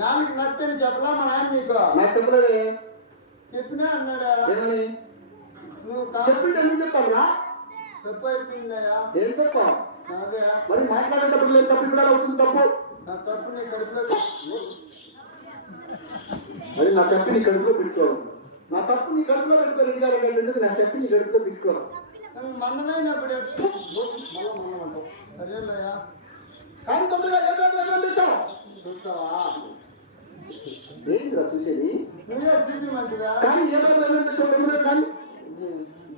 నాలుగు నచ్చని చెప్పలా మా నాన్న నీకు? నాకు చెప్పలేదే. చెప్పినా అన్నాడా? ఏమని? నువ్వు చెప్పింటే ఎందుకు చెప్తావురా? తప్పు అయిపోయిందయ్యా. ఏం తప్ప? అదే మరి మాట్లాడేటప్పుడు లేదు తప్పు, ఇప్పుడు అవుతుంది తప్పు. నా తప్పు నీ కడుపులో అది నా తప్పు నీ కడుపులో పెట్టుకోవాలి. నా తప్పు నీ కడుపులో పెట్టుకోవాలి. ఎందుకు నా తప్పు నీ కడుపులో పెట్టుకోవాలి. మందమైనప్పుడు సరేలయ్యా. కానీ తొందరగా తెచ్చావు చూస్తావా? ఏంటిరా చూసేది? నువ్వే చూపిమంటివా? కానీ ఏ రోజు తెచ్చావు తొందరగా? కానీ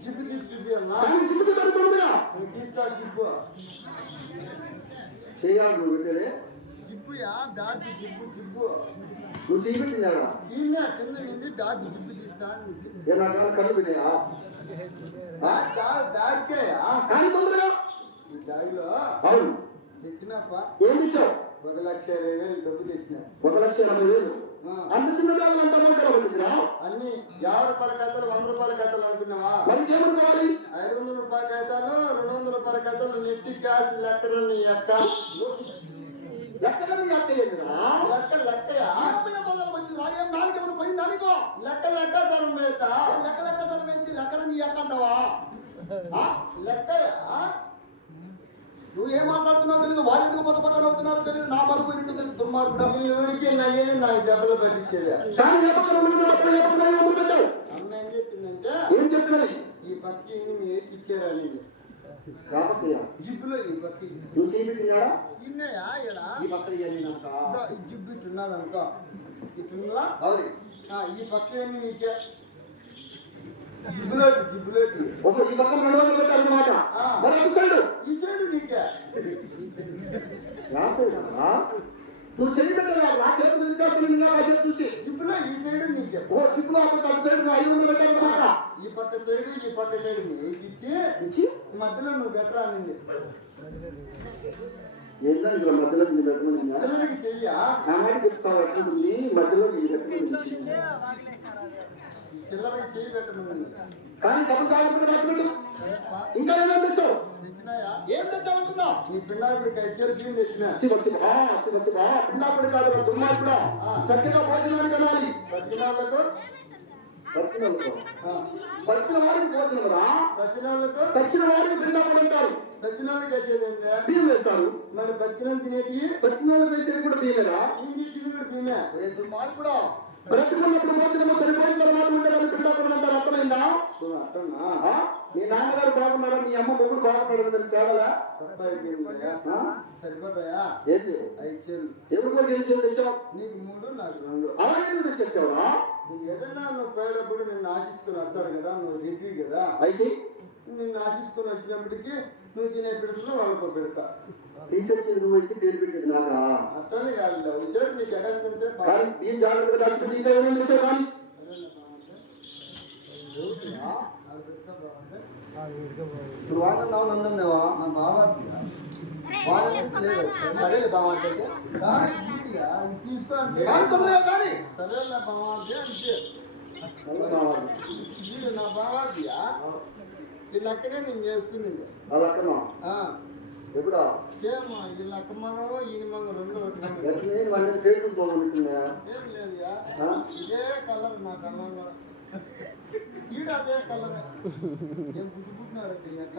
జిప్పు తీసి చూపియాలా? జిప్పు తొందరగా తీర్చా జిప్పు చేయాలి. నువ్వు పెట్టేదే జిప్పుయా? బ్యాగ్ జిప్పు నువ్వు చేయబెట్టిందాడా? ఈయన కింద నింది బ్యాగ్ జిప్పు తీర్చా. ఏ నా కళ్ళు పెట్టాయా? బ్యాగ్కేయా? కానీ తొందరగా ఈ బ్యాగ్లో అవును తెచ్చినప్ప ఏం తెచ్చావు? 1,20,000 డబ్బు తెచ్చిన. 1,80,000. అంత చిన్న బ్యాగులు అంత పట్టిందిరా? అన్ని 50 రూపాయల కథలు 100 రూపాయల కథలు అనుకున్నావా? వాళ్ళకి ఏమనుకోవాలి? 500 రూపాయల కథలు 200 రూపాయల కథలు నెట్టి క్యాష్ లెక్కలని ఎక్క లెక్కలని లెక్క ఏందిరా? లెక్కయా? పోయింది దానికో లెక్క సరం వేత లెక్క సరం వేసి లెక్కలని ఎక్క అంటావా? లెక్కయా? నువ్వు ఏం మాట్లాడుతున్నావు తెలియదు. వాళ్ళు ఎందుకు కొత్త పక్కన అవుతున్నారో తెలియదు. నా బరువు తెలియదు. దుర్మార్గుడు. ఎవరికి నయ్యేది నాకు దెబ్బలు పట్టించేది. అమ్మ ఏం చెప్పిందంటే ఏం చెప్తున్నది? ఈ పక్కి ఏకి ఇచ్చారా అనేది కాబట్టి జిబ్బులో ఈ పక్కి నువ్వు చేయించాడా? ఇన్నయా ఇలా ఈ పక్క ఈ జిబ్బు ఇట్టున్నదనుకో ఇట్టున్నలా అవును. ఈ పక్క ఏమి నీకే జిబ్బులోటి ఈ పక్క 200 పెట్టాలన్నమాట. ఈ సైడు నీకే నువ్వు చెయ్యి పెట్టాలా? నా చేతులు చూసి జిబ్బులో ఈ సైడు నీకే. జిప్పులో అటు సైడ్ 500 పెట్టాలన్నమాట. ఈ పక్క సైడు ఇచ్చి మధ్యలో నువ్వు బెటర్ అనింది. ఏంటంటే మధ్యలో నీ పెట్టుకుంది చిల్లరికి చెయ్యా? నా మాట చెప్తావు ఎట్లుంది మధ్యలో నీ పెట్టుకుంది. చిల్లరికి చెయ్యి పెట్టమని. కానీ డబ్బు కాకుండా రాసిపెట్టు. ఇంకా ఏమేమి తెచ్చావు? తెచ్చినాయా? ఏం తెచ్చావుంటున్నావు? నీ పిండాకుడికి ఐదు బియ్యం తెచ్చినా. పిండాకుడి కాదు దుర్మార్గుడా. చక్కగా భోజనానికి వెళ్ళాలి. సచ్చినాళ్ళకు బతికిన వారికి భోజనం రా. సచ్చినాళ్ళకు చచ్చిన వారికి పిండాకుడు అంటారు. సచ్చినాళ్ళకి వేసేది బియ్యం వేస్తారు. మరి బతికిన తినేటి బతికిన వాళ్ళకి వేసేది కూడా బియ్యమేరా? ఇంటి బియ్యమే. దుర్మార్గుడా. బ్రతుకున్నప్పుడు భోజనము సరిపోయిన తర్వాత ఉండేవాళ్ళు పిండాకుడు అంటారు. అర్థమైందా? అట్టన్నా నీ నాన్నగారు బాగున్నారా? నీ అమ్మ మొగుడు బాగున్నాడు తేడాలా? సరిపోతాయా? ఏంటి 5 చేలు ఎవరికో తెలిసి తెచ్చావు? నీకు 3 నాకు 2. అలాగే తెచ్చావా? నువ్వు ఏదన్నా నువ్వు పోయేటప్పుడు నిన్ను ఆశించుకుని వచ్చారు కదా, నువ్వు రెడ్డి కదా. అయితే నిన్ను ఆశించుకుని వచ్చినప్పటికీ నువ్వు తినే పిడుసులు వాళ్ళకు పెడతా. టీచర్స్ నువ్వు అయితే పేరు పెట్టేది నాకా? అట్టనే కాదు వచ్చారు నీకు ఎక్కడుంటే ఏం జాగ్రత్తగా దాచుకుంటే ఇంకా ఏమైనా తెచ్చావు? కానీ ఇప్పుడు వాడుతున్నావు నన్నున్నావా? మా బావ సరేలే బావ అంటే తీసుకో అంటే సరేలే బావ అంటే వీడు నా బావాదియా ఈ లెక్కనే నేను చేసుకునింది. ఎప్పుడా సేమ్ ఈ లెక్క మంగము ఈయన మంగం 2 ఏం లేదుయా. ఇదే కలర్ నా కలర్ ఈడు అదే కలర్. ఏం పుట్టుకుంటున్నారండి ఎక్క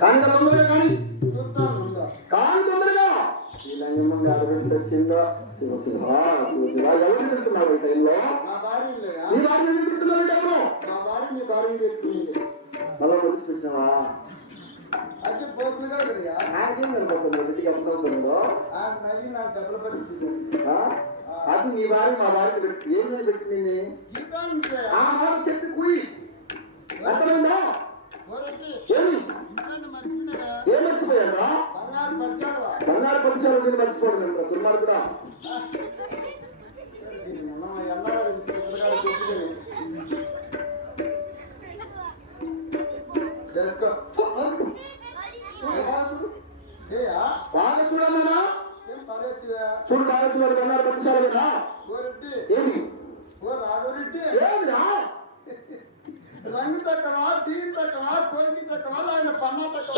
కానీ తొందరగా కానీ చూస్తాను తొందరగా వచ్చిందా? ఎవరు పెడుతున్నావు ఈ టైంలో? నా భార్య లేయా? నీ భార్య పెడుతున్నావు టైంలో? నా భార్య నీ భార్య పెట్టుకుంది. మళ్ళా వచ్చి పెట్టినావా? అది పోతులుగా కదయా? నాకేం కనపడుతుంది ఎంత అవుతుందో? నది నాకు డబ్బులు పట్టించింది. అది నీ భార్య మా భార్యకి పెట్టి ఏమి పెట్టింది? జీతానికి ఆ మాట చెప్పి కూయి అర్థమైందా? ఏమి ఏం మర్చిపోయాడా? బంగారు పరిచయాలు నేను మర్చిపోవడం ఎంత దుర్మార్గుడా. బాగా చూడన్నా చూడు బాగా చూడాలి. బంగారు పరిచయాలు కదా ఏమి ఏమిరా? రంగు తక్కువ టీ తక్కువ కోరికి తక్కువ ఆయన పన్నా తక్కువ